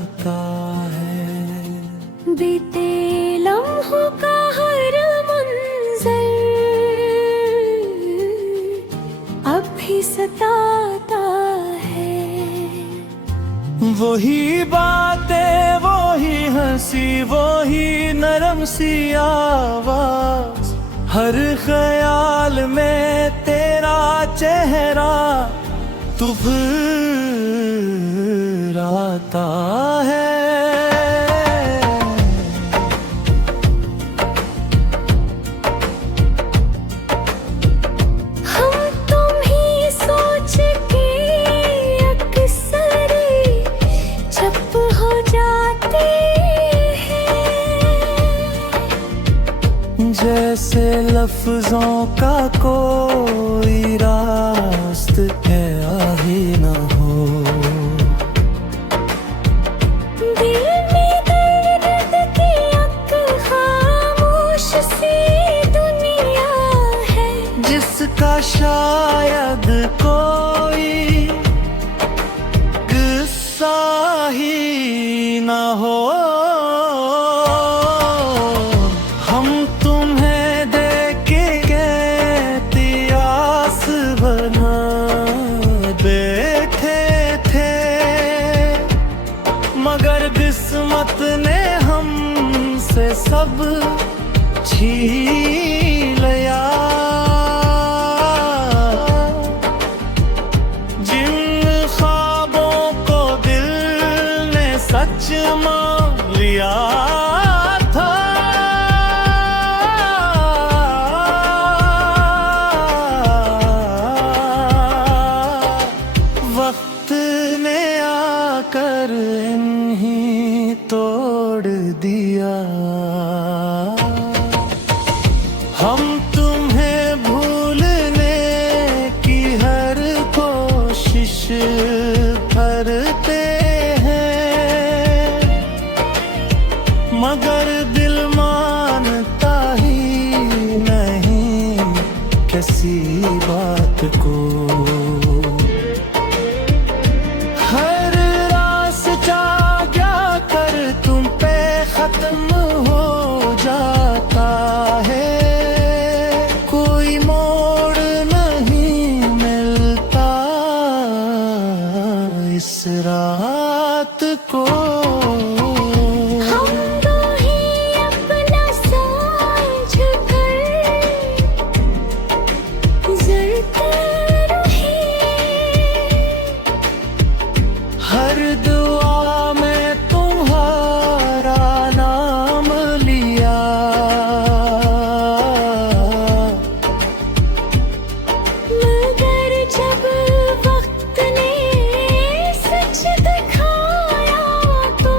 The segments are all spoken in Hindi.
जाता है। बीते लम्हों का हर मंजर अब भी सताता है। वही बातें, वही हंसी, वही नरम सी आवाज, हर ख्याल में तेरा चेहरा तू फिर आता है। हम तुम ही सोच के अक्सर चुप हो जाते हैं। जैसे लफ्जों का कोई रास्त है आही न हो। दिल में दर्द की एक खामोश सी दुनिया है, जिसका शायद कोई किस्सा ही न हो। हम तुम्हें देखे कहती आस बना बैठे थे, मगर किस्मत ने हमसे सब छीन लिया। जिन ख्वाबों को दिल ने सच मान लिया था, वक्त ने आकर इन्हीं तोड़ दिया। हम तुम्हें भूलने की हर कोशिश करते हैं, मगर दिल मानता ही नहीं किसी बात को। हर रास्ता क्या कर तुम पे खत्म हो जाता है, कोई मोड़ नहीं मिलता इस रात को। हम दो ही अपना समझ कर जलते रहे। हर दुआ में तुम्हारा नाम लिया, मगर जब वक्त ने सच दिखाया तो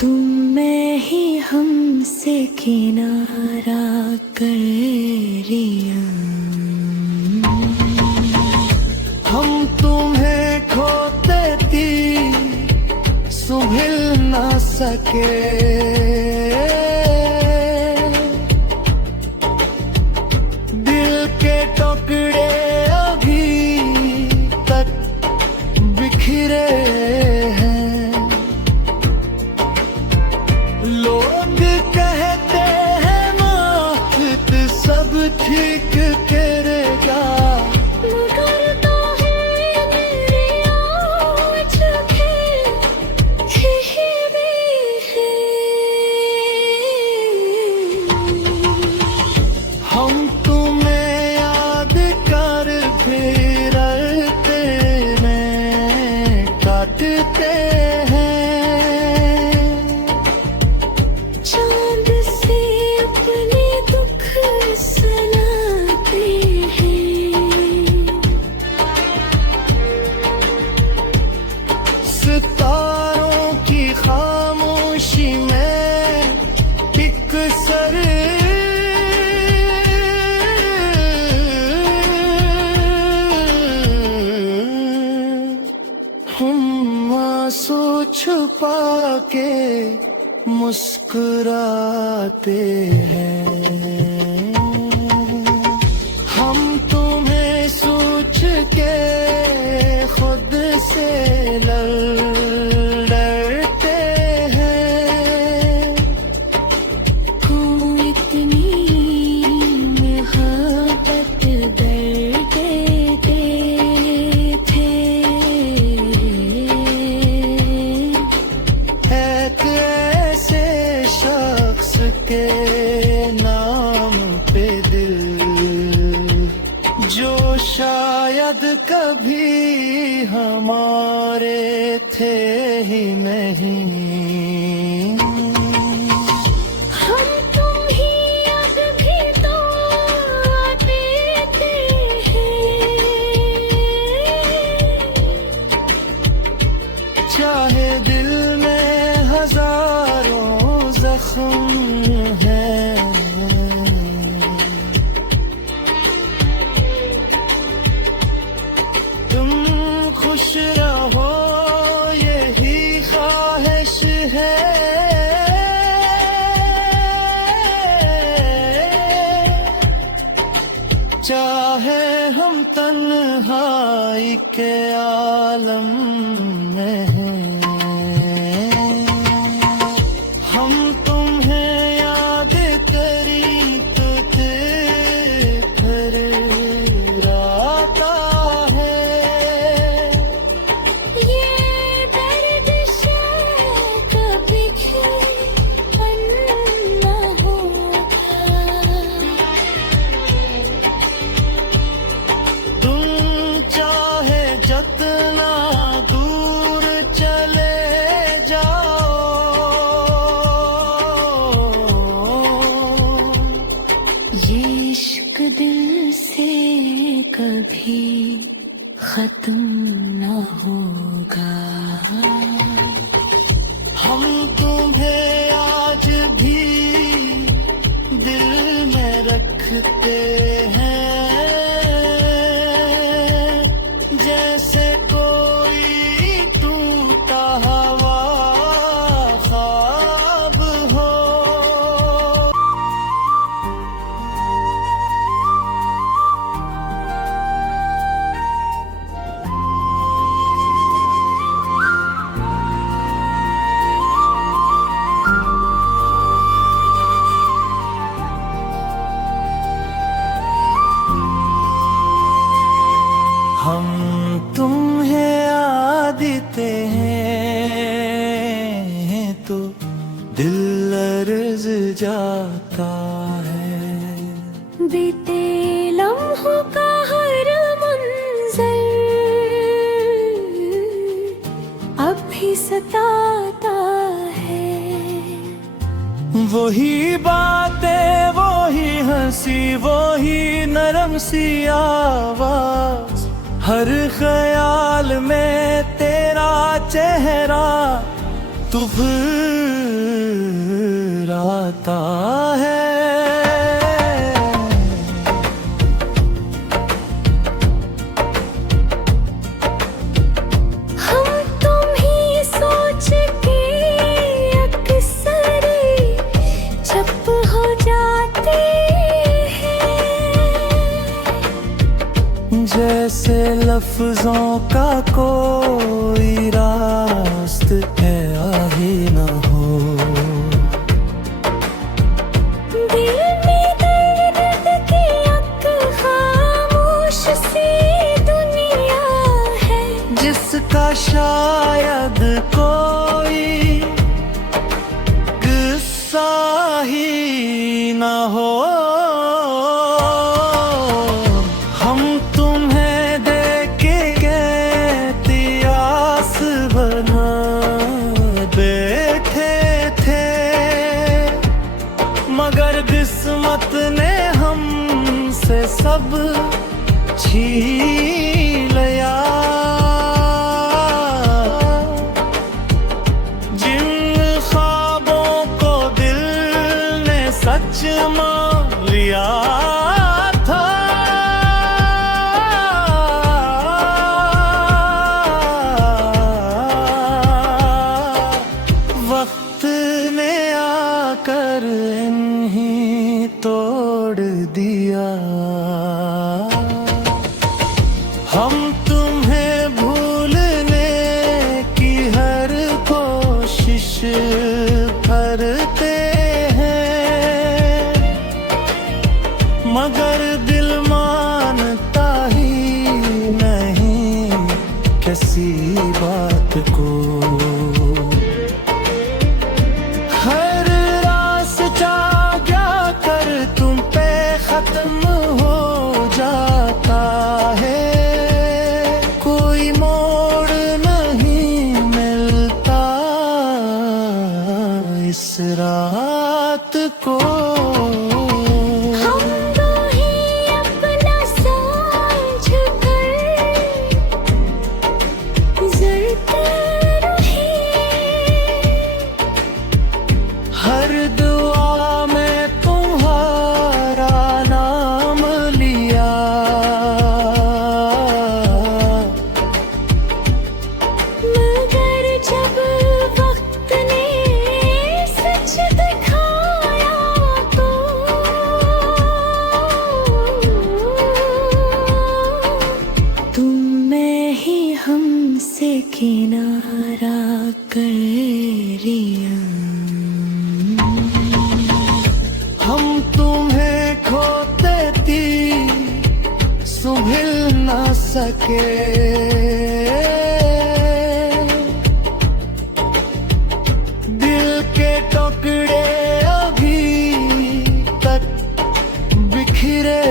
तुम मैं ही हमसे किनारा कर लिया। हम तुम्हें खोते थी सुभल न सके। दिल के टुकड़े अभी तक बिखरे हैं। लोग कहते हैं वक्त सब ठीक करेगा, मगर तो है मेरी आँखें खिली हैं। हम तुम्हें याद कर फिरते में काटते हैं। चांद से अपने दुख सुनाते हैं। सितारों की खामोशी में एक सर हम आंसू छुपा के मुस्कुराते हैं। हम तुम्हें सोच के खुद से डरते हैं। क्यों इतनी मोहब्बत दर्द देते थे। एक ऐसे शख्स के नाम पे दिल जो शायद कभी हमारे थे ही नहीं। हम तुम ही अब भी तो देते हैं। चाहे दिल में हजारों जख्म हैं, तुम खुश रहो यही ख्वाहिश है। चाहे हम तन्हाई के आलम में हैं, हम तुम्हें याद करी तो फिर आता है। ये दर्द शायद कभी न होगा। तुम चाहे जितना दूर चले जाओ, ये इश्क दिल से कभी खत्म न होगा। हम तुम्हें आज भी दिल में रखते हैं। जैसे कोई टूटा हुआ ख्वाब हो। हम तुम्हें याद देते हैं तो दिल अर्ज जाता है। बीते लम्हों का हर मंजर अब भी सताता है। वही बातें, वही हंसी, वही नरम सी आवाज, हर ख्याल में तेरा चेहरा तुभर आता है। हम तुम ही सोच के अक्सर चुप हो जाते हैं। जैसे लफ्जों का कोई रास्त है आगे न हो। दिल में दर्द की एक खामोश सी दुनिया है, जिसका शायद कोई किस्सा ही न हो। हम तुम्हें देखे कहती आस बना बैठे थे, मगर किस्मत ने हमसे सब छीन लिया। जिन ख्वाबों को दिल ने सच मान तुम्हें भूलने की हर कोशिश करते हैं, मगर दिल मानता ही नहीं किसी बात को। हर रास्ता क्या कर तुम पे खत्म हो जाता है, कोई मोड़ नहीं मिलता इस रात को। हम दो ही अपना समझ कर गुजरते रहे, हर दुआ में तुम्हारा नाम लिया, मगर जब वक्त ने सच दिखाया तो तुम मैं ही हमसे किनारा कर लिया। हम तुम्हें खोते थी सुभल ना सके, दिल के टुकड़े अभी तक बिखरे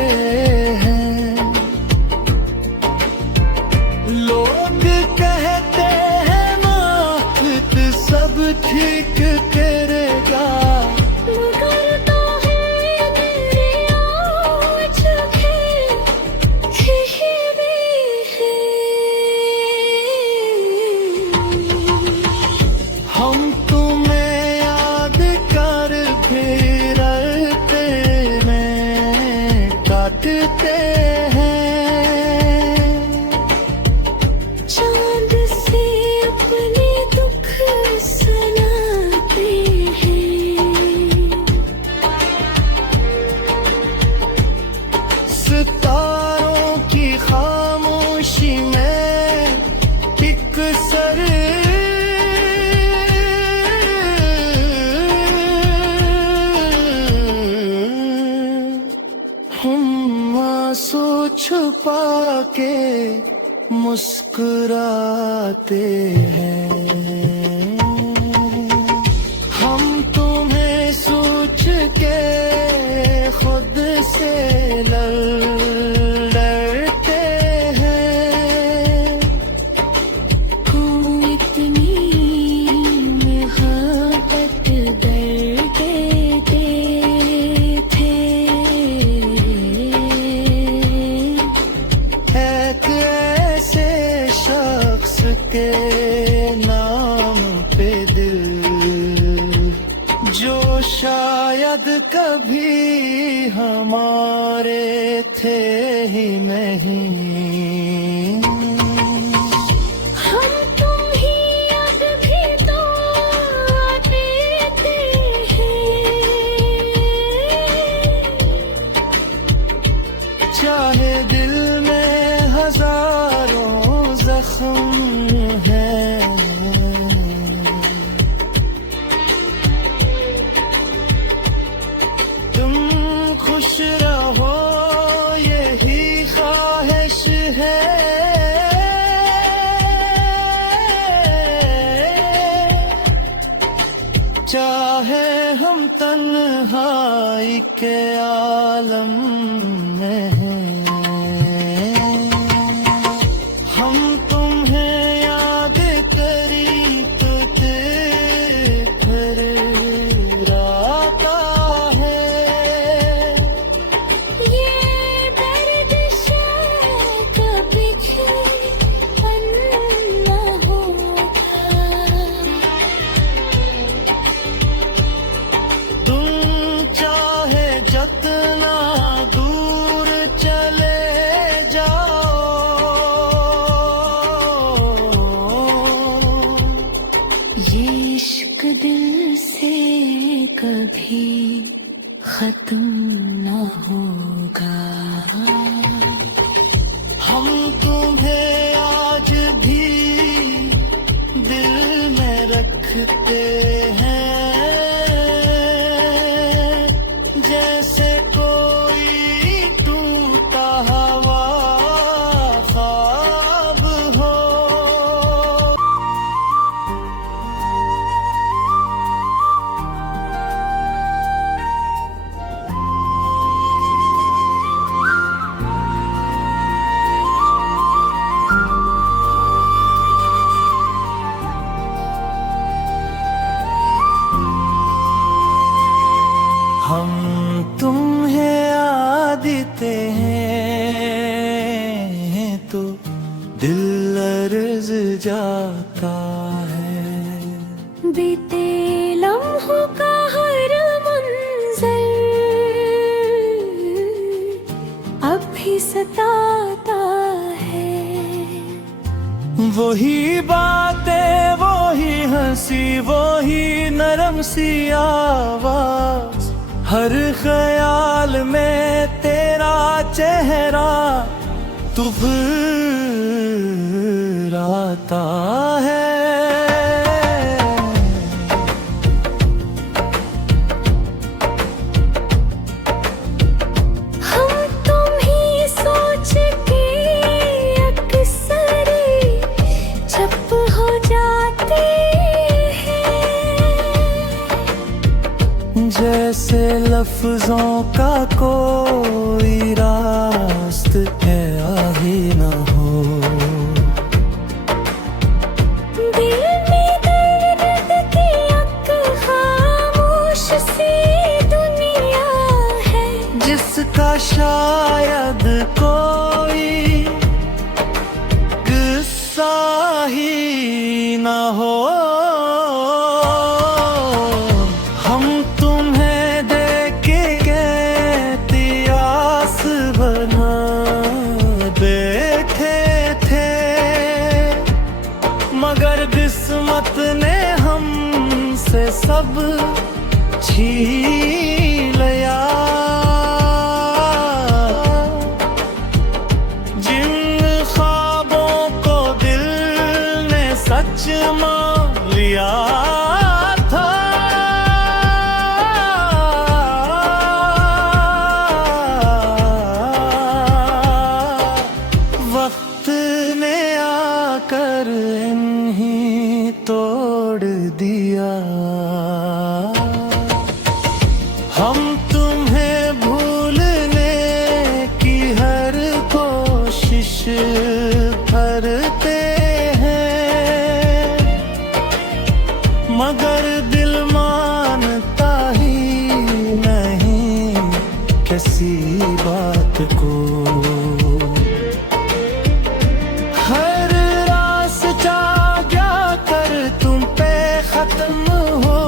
हैं। लोग कहते हैं वक्त सब ठीक करेगा, मगर तो है मेरे आज भी चेहरे हैं। हम तुम्हें याद कर फिरते में काटते हैं, चांद से अपने दुख सुनाते हैं। सितारों की खामोशी में एक सर हम आंसू छुपा के मुस्कुराते हैं। हम तुम्हें सोच के खुद से डरते हैं, क्यों इतनी मोहब्बत दर्द देते थे। एक ऐसे शख्स के नाम पे दिल जो शायद कभी हमारे थे ही नहीं। हम तुम ही याद भी तो देते हैं, चाहे दिल में हजारों जख्म हैं, तुम खुश रहो यही ख्वाहिश है। चाहे हम तन्हाई के आलम में हैं, हम तुम्हें याद करी तो फिर राता है। ये दर्द शायद पीछे अन्ना होगा। तुम चाहे जितना दूर चले जाओ, ये इश्क दिल से कभी खत्म न होगा। हम तुम्हें दिल अर्ज जाता है। बीते लम्हों का हर मंजर अब भी सताता है। वही बातें, वही हंसी, वही नरम सी आवाज, हर ख्याल में तेरा चेहरा आता है। हम तुम ही सोच के अक्सर चुप हो जाते हैं। जैसे लफ्जों का कोई रास्त है आगे न हो। दिल में दर्द की एक खामोश सी दुनिया है, जिसका शायद कोई किस्सा ही न हो। हम तुम्हें देख के कहती आस बना बैठे थे, मगर किस्मत ने हमसे सब छीन लिया। जिन ख्वाबों को दिल ने सच मान लिया था, वक्त ने आकर इन्हीं तोड़ दिया। हम तुम्हें भूलने की हर कोशिश करते हैं, मगर दिल मानता ही नहीं किसी बात को। हर रास्ता जाकर तुम पे खत्म हो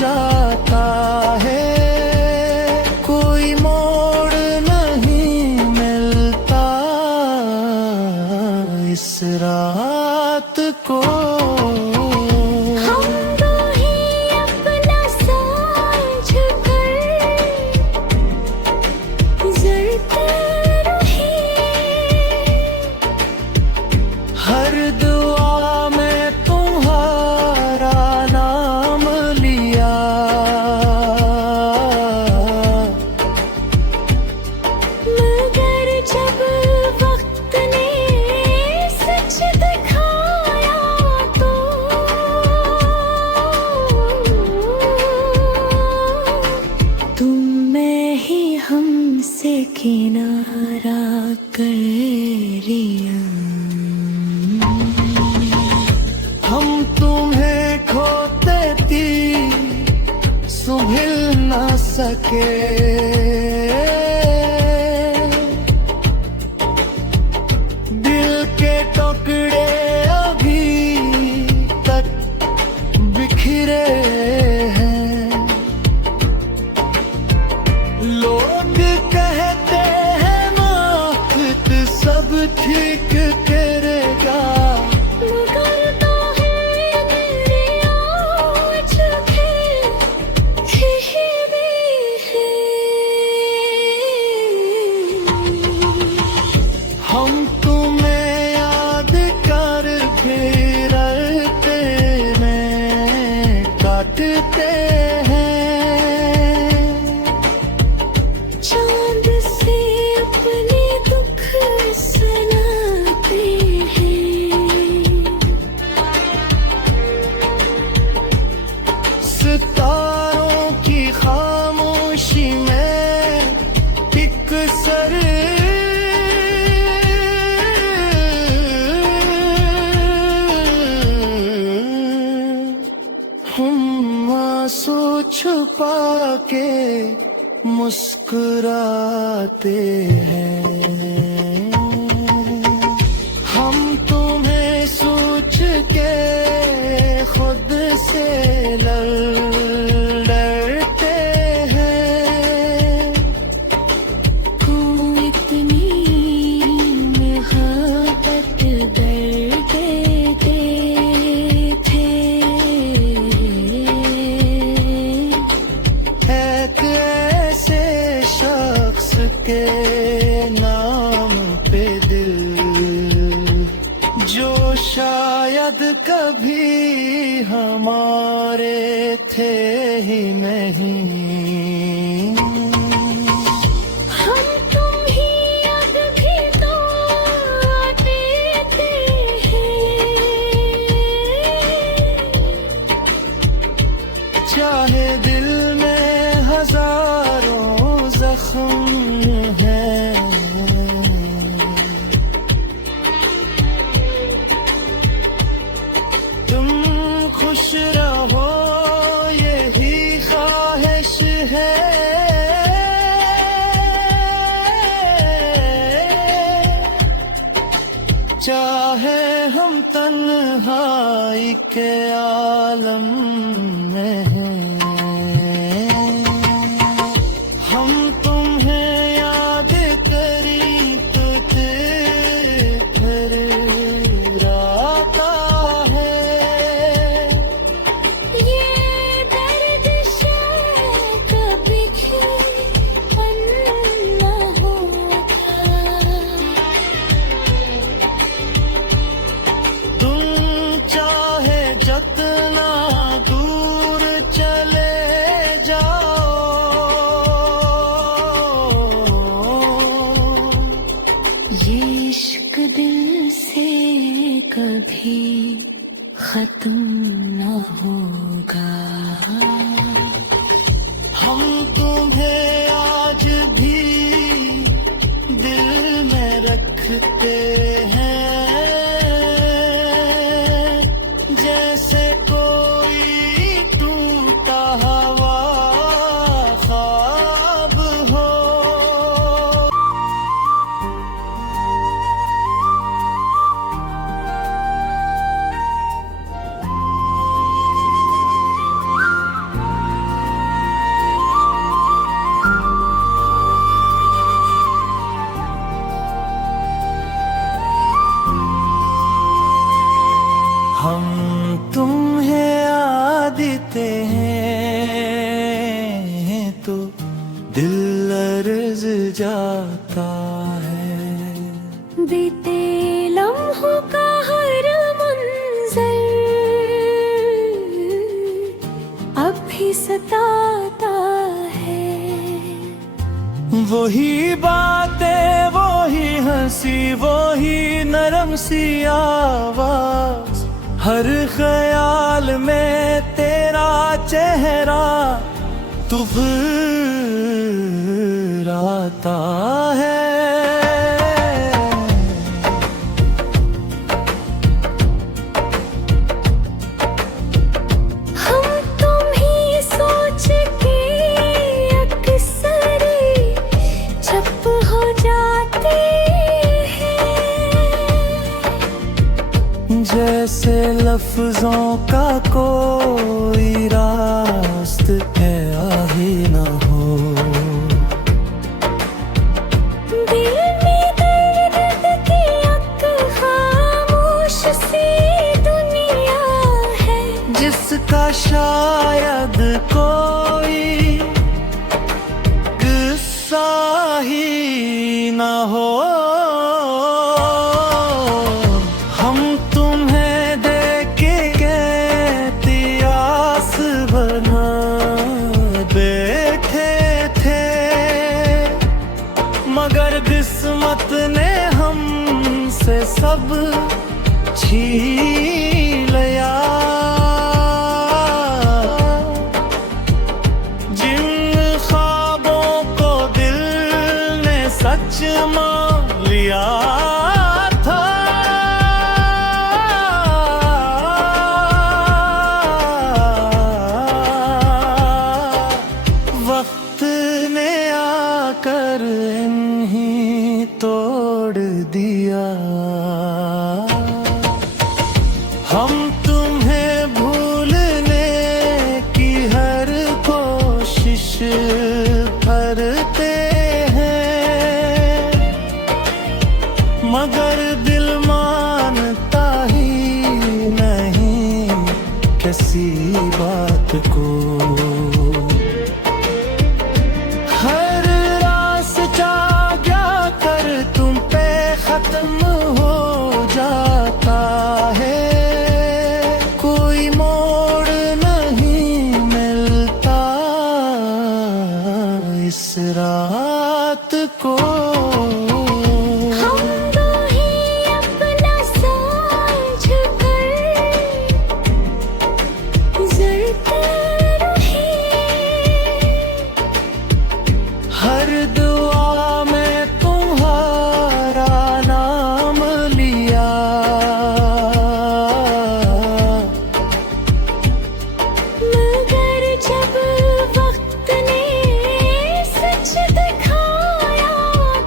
जाता है, कोई मोड़ नहीं मिलता इस रात को। हम दो ही अपना समझ कर जलते रहे। हर दुआ में तुम्हारा नाम लिया, मगर जब वक्त ने सच दिखाया तो तुम मैं ही हमसे किनारा कर लिया। हम तुम्हें खोते थी सुभल न सके। दिल के टुकड़े अभी तक बिखरे हैं। लोग कहते हैं वक्त सब ठीक करेगा, मगर तो है मेरे आज भी है। हम तुम्हें याद कर फिरते में काटते हैं। चांद से अपने दुख सुनाते हैं। सितारों की खामोशी में एक सर हम आंसू छुपा के मुस्कुराते हैं। हम तो के खुद से डरते हैं। क्यों इतनी मोहब्बत करते थे। एक ऐसे शख्स के नाम पे दिल जो शायद कभी हमारे थे ही नहीं। हम तुम ही अब भी तो देते हैं। चाहे दिल में हजारों जख्म हैं, तुम खुश रहो यही ख्वाहिश है। चाहे हम तन्हाई के आलम में हैं, हम तुम्हें याद करी तो फिर आता है। ये दर्द शायद कभी छुपन न होगा। तुम चाहे जितना दूर चले जाओ, ये इश्क दिल से कभी खत्म न होगा। हम तुम्हें आज भी दिल में रखते हैं। जैसे कोई टूटा हुआ ख्वाब हो। हम तुम्हें याद देते हैं तो दिल अर्ज जाता है। बीते लम्हों का हर मंजर अब भी सताता है। वही बातें, वही हंसी, वही नरम सी आवाज, हर ख्याल में तेरा चेहरा तुभर आता है। हम तुम ही सोच के अक्सर चुप हो जाते हैं। जैसे लफ्जों का कोई रास्त है आगे न हो। दिल में दर्द की एक खामोश सी दुनिया है, जिसका शायद कोई किस्सा ही न हो। हम तुम्हें देखे कहती आस बना बैठे थे, मगर किस्मत ने हमसे सब छीन लिया। जिन ख्वाबों को दिल ने सच मान लिया था, वक्त ने आकर इन्हीं तोड़ दिया। हम तुम्हें भूलने की हर कोशिश करते हैं, मगर दिल मानता ही नहीं किसी बात को। हर रास्ता क्या कर तुम पे खत्म हो जाता है, कोई मोड़ नहीं मिलता इस रात को। हम दो ही अपना समझ कर गुजरते रहे, हर दुआ में तुम्हारा नाम लिया, मगर जब वक्त ने सच दिखाया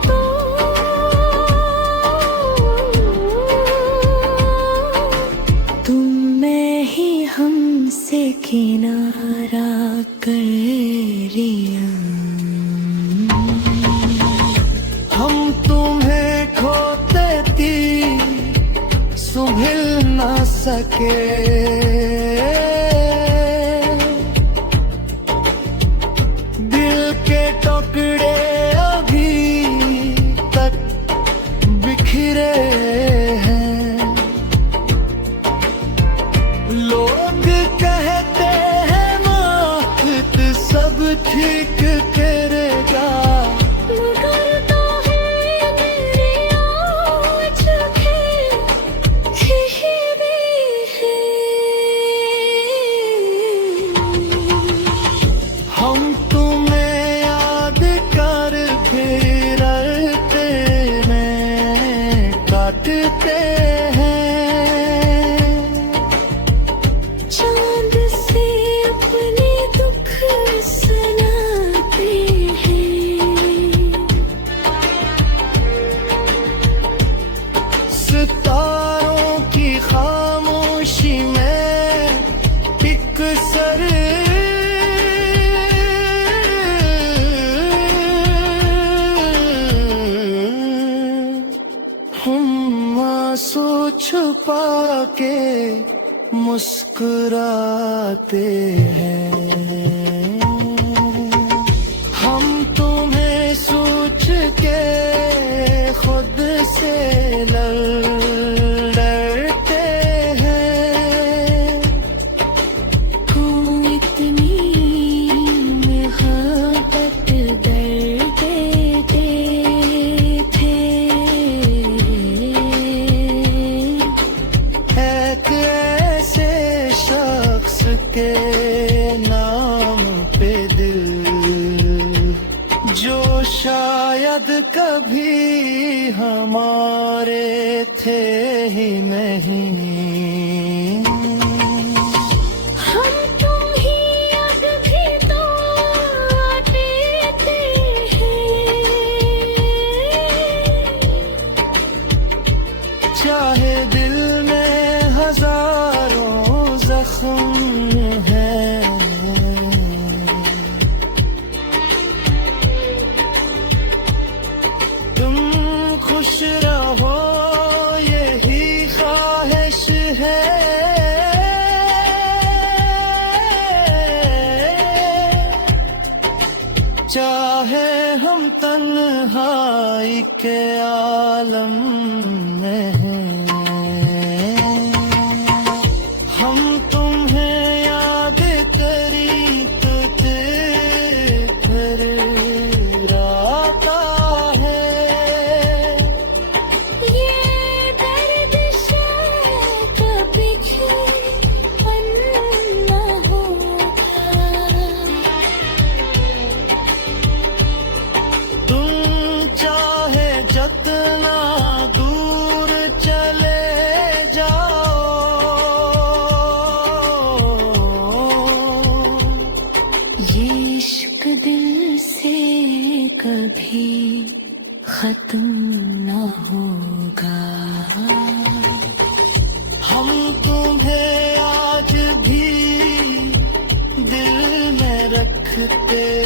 तो तुम मैं ही हमसे किनारा कर लिया। हम तुम्हें खोते थी सुभल न सके, दिल के टुकड़े अभी तक बिखरे हैं। लोग कहते हैं वक्त सब ठीक करेगा, मगर तो है मेरे आज भी है। हम तुम्हें याद कर फिरते हैं, काटते हैं। चांद से अपने दुख सुनाते हैं, सितारों की खामोशी में एक सर हम आंसू छुपा के मुस्कुराते हैं। हम तुम्हें सोच के खुद से डरते हैं। क्यों इतनी मोहब्बत दर्द देते थे, एक ऐसे शख्स के नाम पे दिल जो शायद कभी हमारे थे ही नहीं। हम तुम ही अब भी तो देते हैं, चाहे दिल में हजारों जख्म हैं, तुम खुश रहो यही ख्वाहिश है। चाहे हम तन्हाई के आलम में हैं, हम तुम्हें याद करी तो फिर आता है। ये दर्द शायद कभी न होगा, तुम चाहे जितना दूर चले जाओ, ये इश्क दिल से कभी खत्म न होगा। हम तुम्हें तेरे